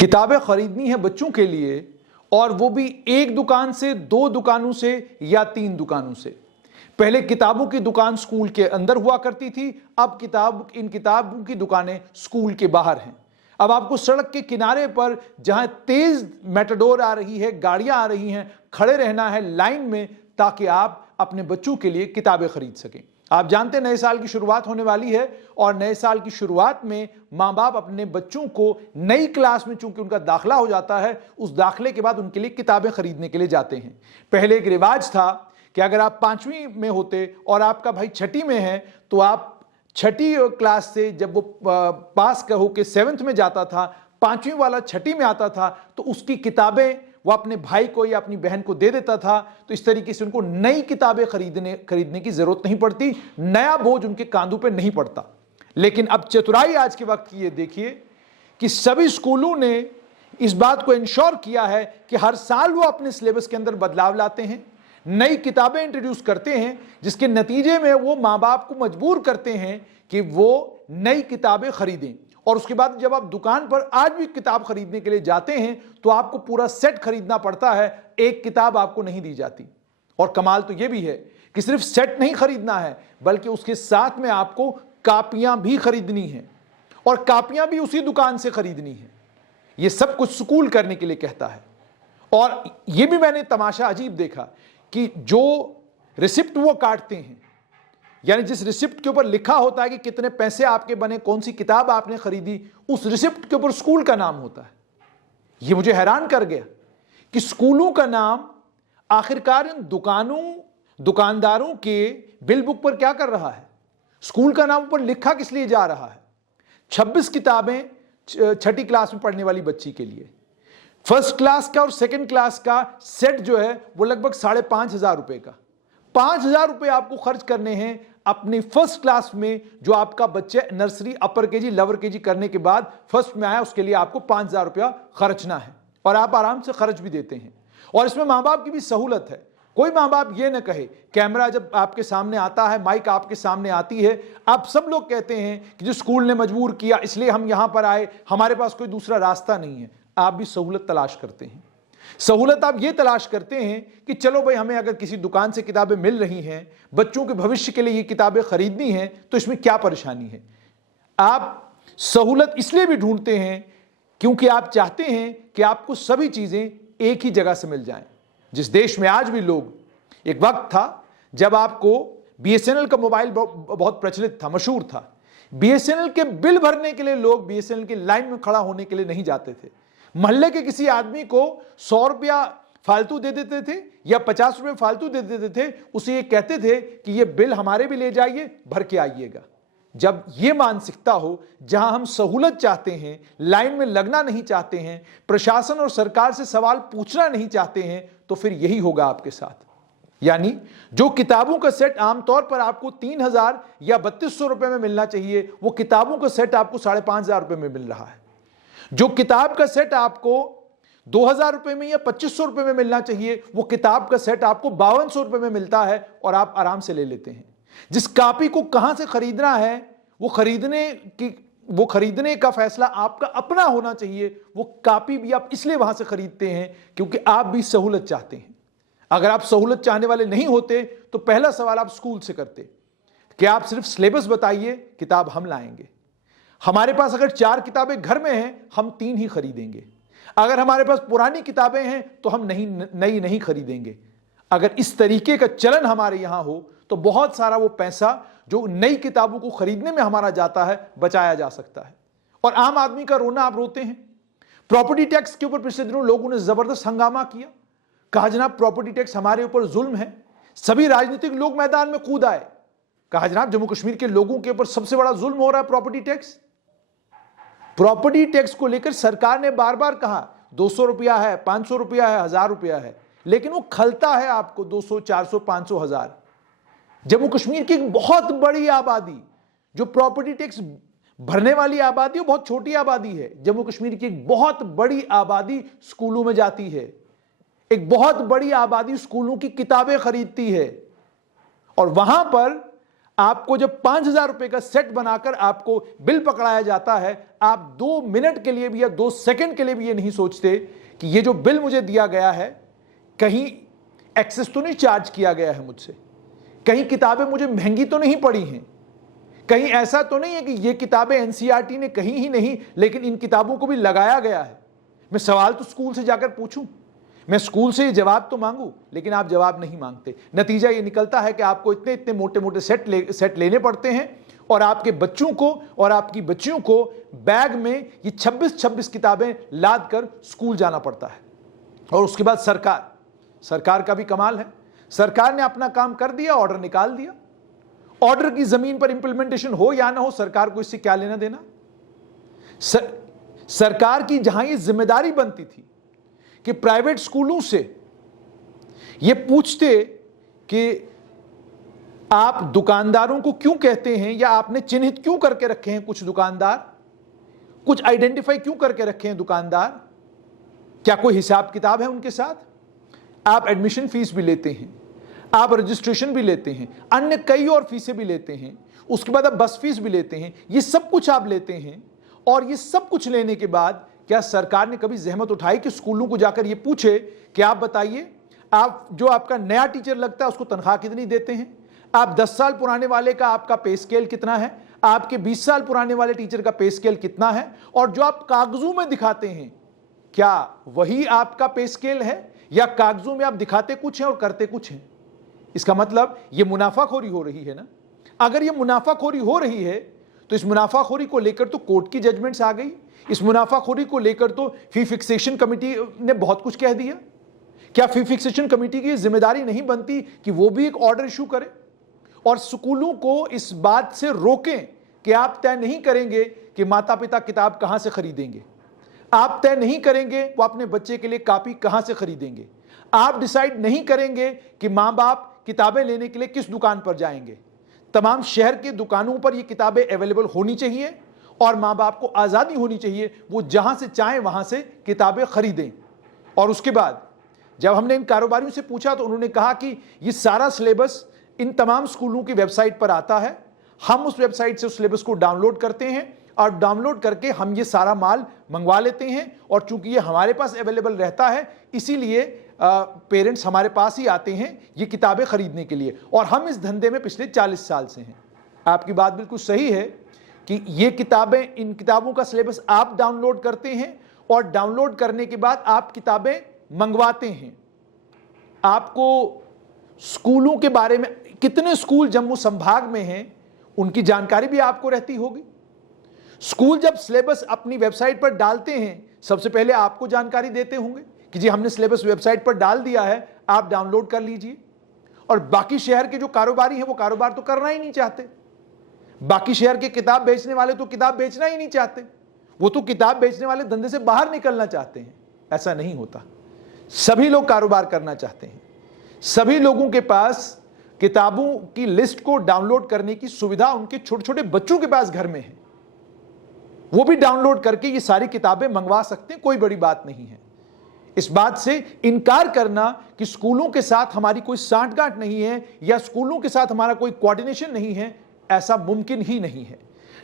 किताबें खरीदनी है बच्चों के लिए, और वो भी एक दुकान से, दो दुकानों से या तीन दुकानों से। पहले किताबों की दुकान स्कूल के अंदर हुआ करती थी, अब इन किताबों की दुकानें स्कूल के बाहर हैं। अब आपको सड़क के किनारे पर जहां तेज मेटाडोर आ रही है, गाड़ियां आ रही हैं, खड़े रहना है लाइन में, ताकि आप अपने बच्चों के लिए किताबें खरीद सकें। आप जानते हैं नए साल की शुरुआत होने वाली है, और नए साल की शुरुआत में माँ बाप अपने बच्चों को नई क्लास में चूंकि उनका दाखिला हो जाता है, उस दाखिले के बाद उनके लिए किताबें खरीदने के लिए जाते हैं। पहले एक रिवाज था कि अगर आप 5वीं में होते और आपका भाई 6ठी में है, तो आप 6ठी क्लास से जब वो पास होकर 7th में जाता था, 5वीं वाला 6ठी में आता था, तो उसकी किताबें वो अपने भाई को या अपनी बहन को दे देता था। तो इस तरीके से उनको नई किताबें खरीदने की जरूरत नहीं पड़ती, नया बोझ उनके कांधों पे नहीं पड़ता। लेकिन अब चतुराई आज के वक्त की ये देखिए कि सभी स्कूलों ने इस बात को इंश्योर किया है कि हर साल वो अपने सिलेबस के अंदर बदलाव लाते हैं, नई किताबें इंट्रोड्यूस करते हैं, जिसके नतीजे में वो माँ बाप को मजबूर करते हैं कि वो नई किताबें खरीदें। और उसके बाद जब आप दुकान पर आज भी किताब खरीदने के लिए जाते हैं तो आपको पूरा सेट खरीदना पड़ता है, एक किताब आपको नहीं दी जाती। और कमाल तो यह भी है कि सिर्फ सेट नहीं खरीदना है, बल्कि उसके साथ में आपको कापियां भी खरीदनी है, और कापियां भी उसी दुकान से खरीदनी है। यह सब कुछ स्कूल करने के लिए कहता है। और यह भी मैंने तमाशा अजीब देखा कि जो रिसिप्ट वो काटते हैं, यानी जिस रिसिप्ट के ऊपर लिखा होता है कि कितने पैसे आपके बने, कौन सी किताब आपने खरीदी, उस रिसिप्ट के ऊपर स्कूल का नाम होता है। यह मुझे हैरान कर गया कि स्कूलों का नाम आखिरकार इन दुकानदारों के बिल बुक पर क्या कर रहा है, स्कूल का नाम ऊपर लिखा किस लिए जा रहा है। 26 किताबें 6ठी क्लास में पढ़ने वाली बच्ची के लिए, फर्स्ट क्लास का और सेकंड क्लास का सेट जो है वो लगभग 5,500 रुपए का। 5,000 रुपए आपको खर्च करने हैं अपनी फर्स्ट क्लास में। जो आपका बच्चे नर्सरी, अपर केजी, लोअर केजी करने के बाद फर्स्ट में आया, उसके लिए आपको 5,000 रुपया खर्चना है, और आप आराम से खर्च भी देते हैं। और इसमें माँ बाप की भी सहूलत है। कोई माँ बाप ये न कहे, कैमरा जब आपके सामने आता है, माइक आपके सामने आती है, आप सब लोग कहते हैं कि जो स्कूल ने मजबूर किया इसलिए हम यहां पर आए, हमारे पास कोई दूसरा रास्ता नहीं है। आप भी सहूलत तलाश करते हैं। सहूलत आप ये तलाश करते हैं कि चलो भाई, हमें अगर किसी दुकान से किताबें मिल रही हैं, बच्चों के भविष्य के लिए ये किताबें खरीदनी हैं, तो इसमें क्या परेशानी है। आप सहूलत इसलिए भी ढूंढते हैं क्योंकि आप चाहते हैं कि आपको सभी चीजें एक ही जगह से मिल जाएं। जिस देश में आज भी लोग, एक वक्त था जब आपको बीएसएनएल का मोबाइल बहुत प्रचलित था, मशहूर था। बीएसएनएल के बिल भरने के लिए लोग बीएसएनएल की लाइन में खड़ा होने के लिए नहीं जाते थे। मोहल्ले के किसी आदमी को 100 रुपया फालतू दे देते थे या 50 रुपये फालतू दे देते थे, उसे ये कहते थे कि ये बिल हमारे भी ले जाइए, भर के आइएगा। जब ये मानसिकता हो, जहां हम सहूलत चाहते हैं, लाइन में लगना नहीं चाहते हैं, प्रशासन और सरकार से सवाल पूछना नहीं चाहते हैं, तो फिर यही होगा आपके साथ। यानी जो किताबों का सेट आमतौर पर आपको 3,000 या 3,200 रुपए में मिलना चाहिए, वो किताबों का सेट आपको 5,500 रुपए में मिल रहा है। जो किताब का सेट आपको 2,000 रुपए में या 2,500 रुपए में मिलना चाहिए, वो किताब का सेट आपको 5,200 रुपए में मिलता है, और आप आराम से ले लेते हैं। जिस कॉपी को कहां से खरीदना है, वो खरीदने का फैसला आपका अपना होना चाहिए। वो कॉपी भी आप इसलिए वहां से खरीदते हैं क्योंकि आप भी सहूलत चाहते हैं। अगर आप सहूलत चाहने वाले नहीं होते तो पहला सवाल आप स्कूल से करते कि आप सिर्फ सिलेबस बताइए, किताब हम लाएंगे। हमारे पास अगर 4 किताबें घर में हैं, हम 3 ही खरीदेंगे। अगर हमारे पास पुरानी किताबें हैं तो हम नई नहीं खरीदेंगे। अगर इस तरीके का चलन हमारे यहां हो तो बहुत सारा वो पैसा जो नई किताबों को खरीदने में हमारा जाता है, बचाया जा सकता है। और आम आदमी का रोना आप रोते हैं। प्रॉपर्टी टैक्स के ऊपर पिछले दिनों लोगों ने जबरदस्त हंगामा किया, कहा जनाब प्रॉपर्टी टैक्स हमारे ऊपर जुल्म है। सभी राजनीतिक लोग मैदान में कूद आए, कहा जनाब जम्मू कश्मीर के लोगों के ऊपर सबसे बड़ा जुल्म हो रहा है प्रॉपर्टी टैक्स। प्रॉपर्टी टैक्स को लेकर सरकार ने बार बार कहा 200 रुपया है, 500 रुपया है, 1,000 रुपया है, लेकिन वो खलता है आपको 200, 400, 500, 1,000। जम्मू कश्मीर की एक बहुत बड़ी आबादी जो प्रॉपर्टी टैक्स भरने वाली आबादी, वो बहुत छोटी आबादी है। जम्मू कश्मीर की एक बहुत बड़ी आबादी स्कूलों में जाती है, एक बहुत बड़ी आबादी स्कूलों की किताबें खरीदती है, और वहां पर आपको जब 5,000 रुपए का सेट बनाकर आपको बिल पकड़ाया जाता है, आप 2 मिनट के लिए भी या 2 सेकंड के लिए भी ये नहीं सोचते कि ये जो बिल मुझे दिया गया है, कहीं एक्सेस तो नहीं चार्ज किया गया है मुझसे, कहीं किताबें मुझे महंगी तो नहीं पड़ी हैं, कहीं ऐसा तो नहीं है कि ये किताबें एनसीईआरटी ने कहीं ही नहीं लेकिन इन किताबों को भी लगाया गया है। मैं सवाल तो स्कूल से जाकर पूछूं, मैं स्कूल से ये जवाब तो मांगू, लेकिन आप जवाब नहीं मांगते। नतीजा ये निकलता है कि आपको इतने इतने मोटे मोटे सेट लेने पड़ते हैं और आपके बच्चों को और आपकी बच्चियों को बैग में ये 26-26 किताबें लाद कर स्कूल जाना पड़ता है। और उसके बाद सरकार का भी कमाल है। सरकार ने अपना काम कर दिया, ऑर्डर निकाल दिया। ऑर्डर की जमीन पर इंप्लीमेंटेशन हो या ना हो, सरकार को इससे क्या लेना देना। सरकार की जहां ये जिम्मेदारी बनती थी कि प्राइवेट स्कूलों से ये पूछते कि आप दुकानदारों को क्यों कहते हैं या आपने चिन्हित क्यों करके रखे हैं कुछ दुकानदार, कुछ आइडेंटिफाई क्यों करके रखे हैं दुकानदार, क्या कोई हिसाब किताब है उनके साथ। आप एडमिशन फीस भी लेते हैं, आप रजिस्ट्रेशन भी लेते हैं, अन्य कई और फीसें भी लेते हैं, उसके बाद आप बस फीस भी लेते हैं, ये सब कुछ आप लेते हैं। और ये सब कुछ लेने के बाद क्या सरकार ने कभी जहमत उठाई कि स्कूलों को जाकर ये पूछे कि आप बताइए, आप जो आपका नया टीचर लगता है उसको तनख्वाह कितनी देते हैं, आप 10 साल पुराने वाले का आपका पे स्केल कितना है, आपके 20 साल पुराने वाले टीचर का पे स्केल कितना है, और जो आप कागजों में दिखाते हैं क्या वही आपका पे स्केल है या कागजों में आप दिखाते कुछ हैं और करते कुछ हैं। इसका मतलब ये मुनाफाखोरी हो रही है ना। अगर ये मुनाफाखोरी हो रही है तो इस मुनाफाखोरी को लेकर तो कोर्ट की जजमेंट्स आ गई, इस मुनाफाखोरी को लेकर तो फी फिक्सेशन कमेटी ने बहुत कुछ कह दिया। क्या फी फिक्सेशन कमेटी की जिम्मेदारी नहीं बनती कि वो भी एक ऑर्डर इशू करे और स्कूलों को इस बात से रोकें कि आप तय नहीं करेंगे कि माता पिता किताब कहां से खरीदेंगे, आप तय नहीं करेंगे वो अपने बच्चे के लिए कॉपी कहां से खरीदेंगे, आप डिसाइड नहीं करेंगे कि मां बाप किताबें लेने के लिए किस दुकान पर जाएंगे। तमाम शहर के दुकानों पर ये किताबें अवेलेबल होनी चाहिए और मां बाप को आज़ादी होनी चाहिए, वो जहां से चाहें वहां से किताबें खरीदें। और उसके बाद जब हमने इन कारोबारियों से पूछा तो उन्होंने कहा कि ये सारा सिलेबस इन तमाम स्कूलों की वेबसाइट पर आता है, हम उस वेबसाइट से उस सिलेबस को डाउनलोड करते हैं और डाउनलोड करके हम ये सारा माल मंगवा लेते हैं, और चूंकि ये हमारे पास अवेलेबल रहता है इसीलिए पेरेंट्स हमारे पास ही आते हैं ये किताबें खरीदने के लिए, और हम इस धंधे में पिछले 40 साल से हैं। आपकी बात बिल्कुल सही है कि ये किताबें, इन किताबों का सिलेबस आप डाउनलोड करते हैं और डाउनलोड करने के बाद आप किताबें मंगवाते हैं। आपको स्कूलों के बारे में, कितने स्कूल जम्मू संभाग में हैं उनकी जानकारी भी आपको रहती होगी। स्कूल जब सिलेबस अपनी वेबसाइट पर डालते हैं सबसे पहले आपको जानकारी देते होंगे कि जी हमने सिलेबस वेबसाइट पर डाल दिया है, आप डाउनलोड कर लीजिए। और बाकी शहर के जो कारोबारी हैं वो कारोबार तो करना ही नहीं चाहते, बाकी शहर के किताब बेचने वाले तो किताब बेचना ही नहीं चाहते, वो तो किताब बेचने वाले धंधे से बाहर निकलना चाहते हैं। ऐसा नहीं होता, सभी लोग कारोबार करना चाहते हैं। सभी लोगों के पास किताबों की लिस्ट को डाउनलोड करने की सुविधा उनके छोटे छोटे बच्चों के पास घर में है, वो भी डाउनलोड करके ये सारी किताबें मंगवा सकते हैं, कोई बड़ी बात नहीं है। इस बात से इनकार करना कि स्कूलों के साथ हमारी कोई सांठगांठ नहीं है या स्कूलों के साथ हमारा कोई कोऑर्डिनेशन नहीं है, ऐसा मुमकिन ही नहीं है।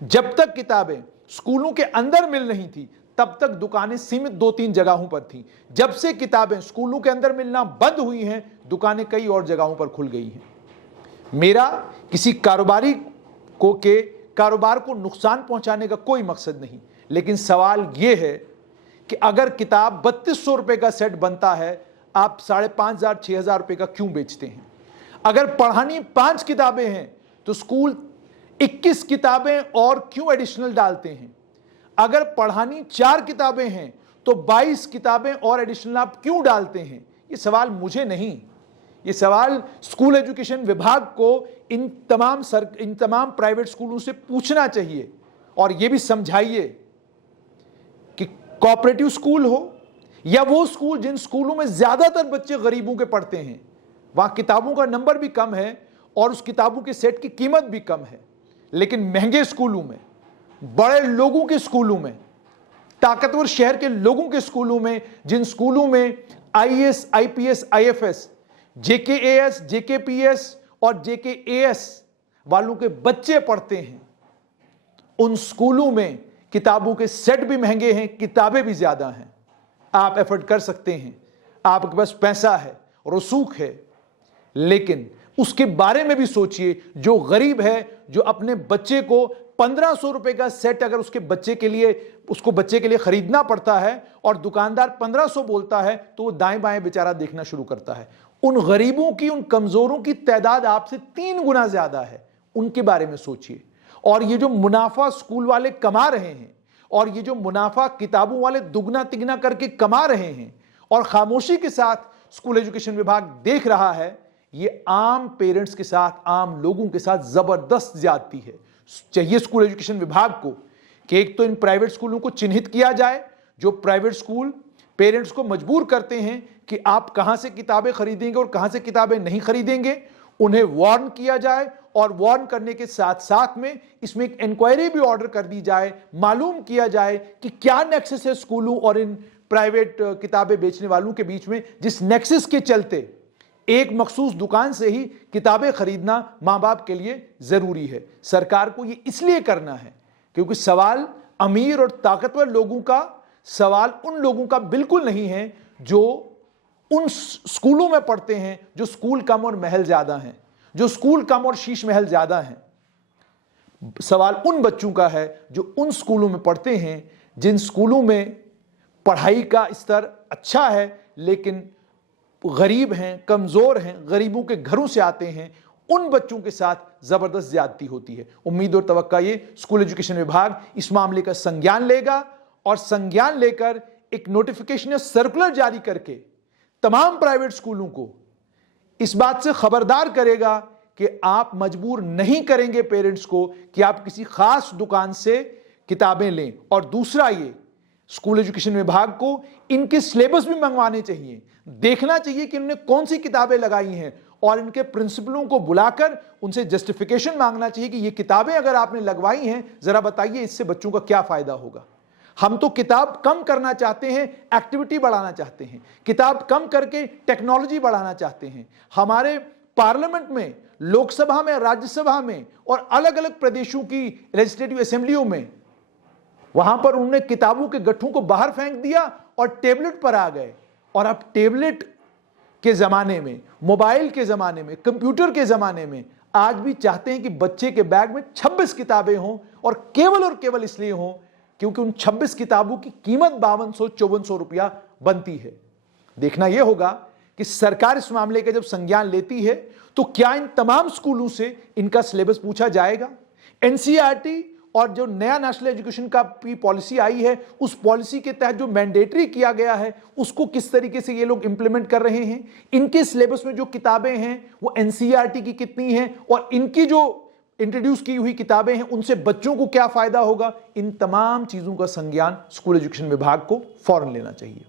जब तक किताबें स्कूलों के अंदर मिल रही थी तब तक दुकानें सीमित 2-3 जगहों पर थीं। जब से किताबें स्कूलों के अंदर मिलना बंद हुई हैं, दुकानें कई और जगहों पर खुल गई हैं। मेरा किसी कारोबारी को के कारोबार को नुकसान पहुंचाने का कोई मकसद नहीं, लेकिन सवाल यह है कि अगर किताब 3200 रुपए का सेट बनता है, आप 5,500-6,000 रुपए का क्यों बेचते हैं। अगर पढ़ानी 5 किताबें हैं तो स्कूल 21 किताबें और क्यों एडिशनल डालते हैं। अगर पढ़ानी 4 किताबें हैं तो 22 किताबें और एडिशनल आप क्यों डालते हैं। ये सवाल मुझे नहीं, ये सवाल स्कूल एजुकेशन विभाग को इन तमाम प्राइवेट स्कूलों से पूछना चाहिए। और ये भी समझाइए कि कोऑपरेटिव स्कूल हो या वो स्कूल जिन स्कूलों में ज्यादातर बच्चे गरीबों के पढ़ते हैं, वहां किताबों का नंबर भी कम है और उस किताबों के सेट की कीमत भी कम है, लेकिन महंगे स्कूलों में, बड़े लोगों के स्कूलों में, ताकतवर शहर के लोगों के स्कूलों में, जिन स्कूलों में आईएएस, आईपीएस, आईएफएस, जेकेएएस, जेकेपीएस और जेकेएएस वालों के बच्चे पढ़ते हैं, उन स्कूलों में किताबों के सेट भी महंगे हैं, किताबें भी ज्यादा हैं। आप एफर्ट कर सकते हैं, आपके पास पैसा है, रसूख है, लेकिन उसके बारे में भी सोचिए। जो गरीब है, जो अपने बच्चे को 1500 रुपए का सेट अगर उसको बच्चे के लिए खरीदना पड़ता है और दुकानदार 1500 बोलता है, तो वो दाएं बाएं बेचारा देखना शुरू करता है। उन गरीबों की, उन कमजोरों की तादाद आपसे 3 गुना ज्यादा है, उनके बारे में सोचिए। और ये जो मुनाफा स्कूल वाले कमा रहे हैं, और ये जो मुनाफा किताबों वाले दुगना तिगना करके कमा रहे हैं, और खामोशी के साथ स्कूल एजुकेशन विभाग देख रहा है, ये आम पेरेंट्स के साथ, आम लोगों के साथ जबरदस्त ज्यादती है। चाहिए स्कूल एजुकेशन विभाग को कि एक तो इन प्राइवेट स्कूलों को चिन्हित किया जाए, जो प्राइवेट स्कूल पेरेंट्स को मजबूर करते हैं कि आप कहां से किताबें खरीदेंगे और कहां से किताबें नहीं खरीदेंगे, उन्हें वार्न किया जाए। और वार्न करने के साथ साथ में इसमें एक इंक्वायरी भी ऑर्डर कर दी जाए, मालूम किया जाए कि क्या नेक्सस है स्कूलों और इन प्राइवेट किताबें बेचने वालों के बीच में, जिस नेक्सस के चलते एक मखसूस दुकान से ही किताबें खरीदना मां बाप के लिए जरूरी है। सरकार को यह इसलिए करना है क्योंकि सवाल अमीर और ताकतवर लोगों का, सवाल उन लोगों का बिल्कुल नहीं है जो उन स्कूलों में पढ़ते हैं, जो स्कूल कम और महल ज्यादा हैं, जो स्कूल कम और शीश महल ज्यादा हैं। सवाल उन बच्चों का है जो उन स्कूलों में पढ़ते हैं, जिन स्कूलों में पढ़ाई का स्तर अच्छा है लेकिन गरीब हैं, कमजोर हैं, गरीबों के घरों से आते हैं। उन बच्चों के साथ जबरदस्त ज्यादती होती है। उम्मीद और तवक्का ये स्कूल एजुकेशन विभाग इस मामले का संज्ञान लेगा और संज्ञान लेकर एक नोटिफिकेशन या सर्कुलर जारी करके तमाम प्राइवेट स्कूलों को इस बात से खबरदार करेगा कि आप मजबूर नहीं करेंगे पेरेंट्स को कि आप किसी खास दुकान से किताबें लें। और दूसरा, ये स्कूल एजुकेशन विभाग को इनके सिलेबस भी मंगवाने चाहिए, देखना चाहिए कि उन्होंने कौन सी किताबें लगाई हैं, और इनके प्रिंसिपलों को बुलाकर उनसे जस्टिफिकेशन मांगना चाहिए कि ये किताबें अगर आपने लगवाई हैं, जरा बताइए इससे बच्चों का क्या फायदा होगा। हम तो किताब कम करना चाहते हैं, एक्टिविटी बढ़ाना चाहते हैं, किताब कम करके टेक्नोलॉजी बढ़ाना चाहते हैं। हमारे पार्लियामेंट में, लोकसभा में, राज्यसभा में और अलग अलग प्रदेशों की लेजिस्लेटिव असेंबलियों में, वहां पर उन्होंने किताबों के गट्ठों को बाहर फेंक दिया और टेबलेट पर आ गए। और अब टेबलेट के जमाने में, मोबाइल के जमाने में, कंप्यूटर के जमाने में आज भी चाहते हैं कि बच्चे के बैग में 26 किताबें हों, और केवल इसलिए हों क्योंकि उन 26 किताबों की कीमत 5200-5400 रुपया बनती है। देखना यह होगा कि सरकार इस मामले का जब संज्ञान लेती है तो क्या इन तमाम स्कूलों से इनका सिलेबस पूछा जाएगा। एनसीईआरटी और जो नया नेशनल एजुकेशन का पॉलिसी आई है, उस पॉलिसी के तहत जो मैंडेटरी किया गया है, उसको किस तरीके से ये लोग इंप्लीमेंट कर रहे हैं। इनके सिलेबस में जो किताबें हैं वो एनसीईआरटी की कितनी हैं, और इनकी जो इंट्रोड्यूस की हुई किताबें हैं उनसे बच्चों को क्या फायदा होगा। इन तमाम चीजों का संज्ञान स्कूल एजुकेशन विभाग को फौरन लेना चाहिए।